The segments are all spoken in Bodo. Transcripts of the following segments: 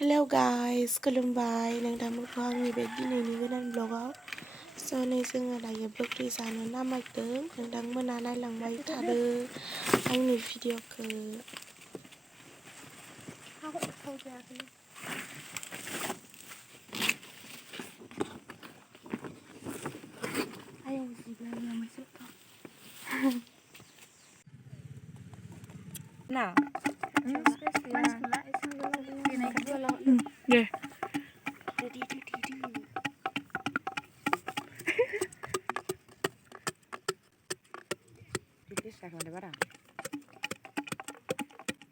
Hello guys, खुलुमबाय नोंथांमोनखौ आंनि बे दिनैनि गोदान ब्लगाव नै जोङो दायो बोग्रि जानो नामायदों नोंथांमोना नायलांबाय थादो आंनि भिडिअखौ ना दे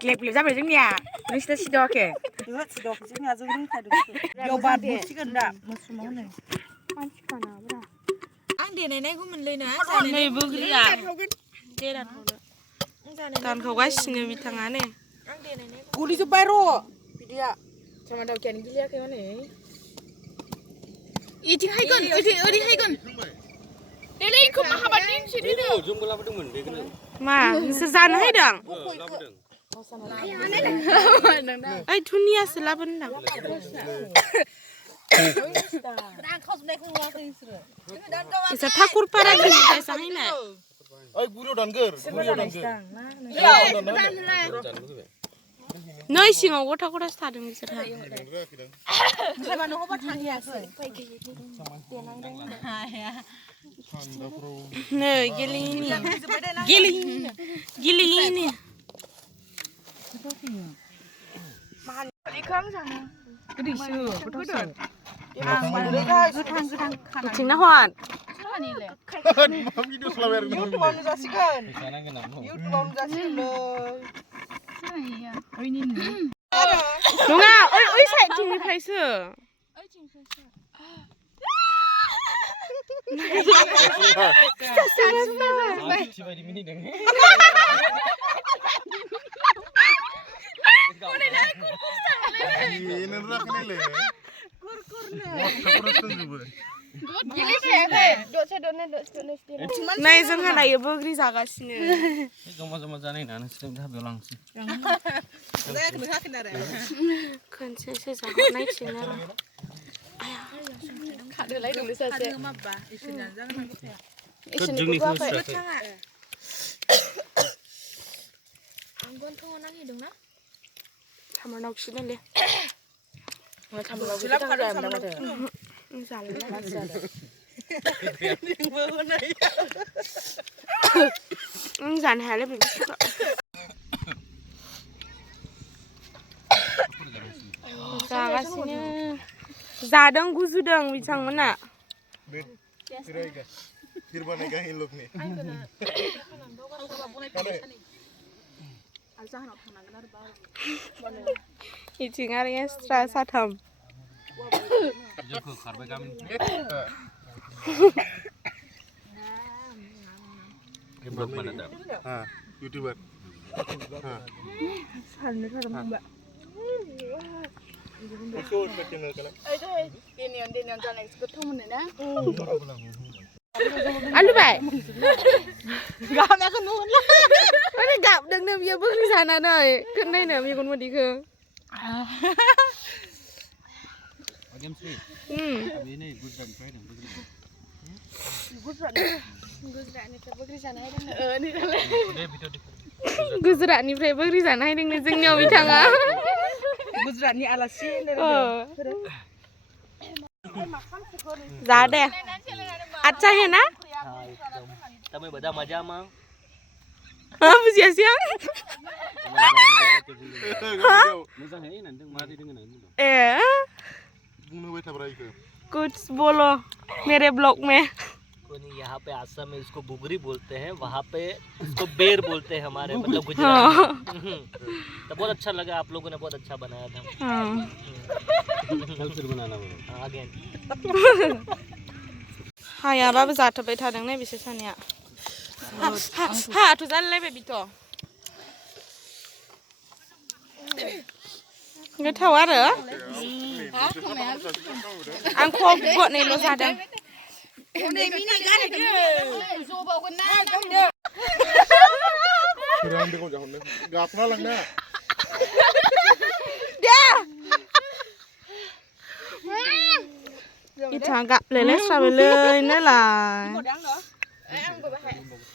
ग्लेब जाबाय जोंनिया नोंसिना सिदावाखै सिदावाखै जोंनिया जों रोंखादों बेयाव बारबोसिगोन दा मोसुमाव होनो मानसिखानाब्रा आं देनायनायगौमोनलै ना नै बोग्रिया दानखावगासिनो बिथाङा ने गलिजोब्बाय र' बिदिया sama दावखियानो गिलियाखै हनै इथिं हायगोन ओरै हायगोन देलै इखौ मा हाबा दिनसो दिनो जोंबो लाबोदोंमोन बेखौनो मा नोंसोर जानो हायदों लाबोदों ओइ धुनियासो लाबोनो होनदां इसोर थाकुरपारा गिदिरसो हायनाय ओइ गुरियाव दानगोर नै सिङाव गथा गथासो थादों बिसोरहा नै गेलेयिनि बिथिंना हन इउटुबावनो जासिगोन नङा ओइ साइडथिंनिफ्रायसो नै जोंहा दायो बोग्रि जागासिनो जमा जमा जानाय ना नोंसोर हाबायाव लांसै खनसेसो जाहरनायसिनो थामोनावखिनोलै जानो हायालै बेखौ जागासिनो जादों गुजुदों बिथांमोना इथिं आरो एक्सट्रा साथाम खारबाय गामिनिफ्राय इउटिउबार आलु बाय गाबनायखौ नुहरला गाबदोंनो बियो बोग्रि जानानै खोनायनो मेगन मोदैखौ गुजरातनिफ्राय बोग्रि जानो हायदोंनो जोंनियाव बिथाङा गुजरातनि आलासि जा दे अच्छा है ना તમે બધા મજામાં હા बुजियासै आं मोजां है नोंथां मारै दोङो नों ए बुंनो होबाय थाब्रा इखो कुछ बोलो मेरे ब्लॉग में यहाँ पे आसाम में इसको बुगरी बोलते हैं, वहाँ पे इसको बेर बोलते हैं हमारे मतलब गुजरात में। तो बहुत अच्छा लगा, आप लोगों ने बहुत अच्छा बनाया था। कल फिर बनाना बोलो अगेन हायाबाबो जाथबाय थादों नै बिसोर सानैया हाथ' जालायबाय बिथ' गोथाव आरो आं खबनैल' जादों गाखोना लांना อิจฉากะเลยแล้วสาไปเลยนั่นแหละ หมดยังเหรอ Ang babae.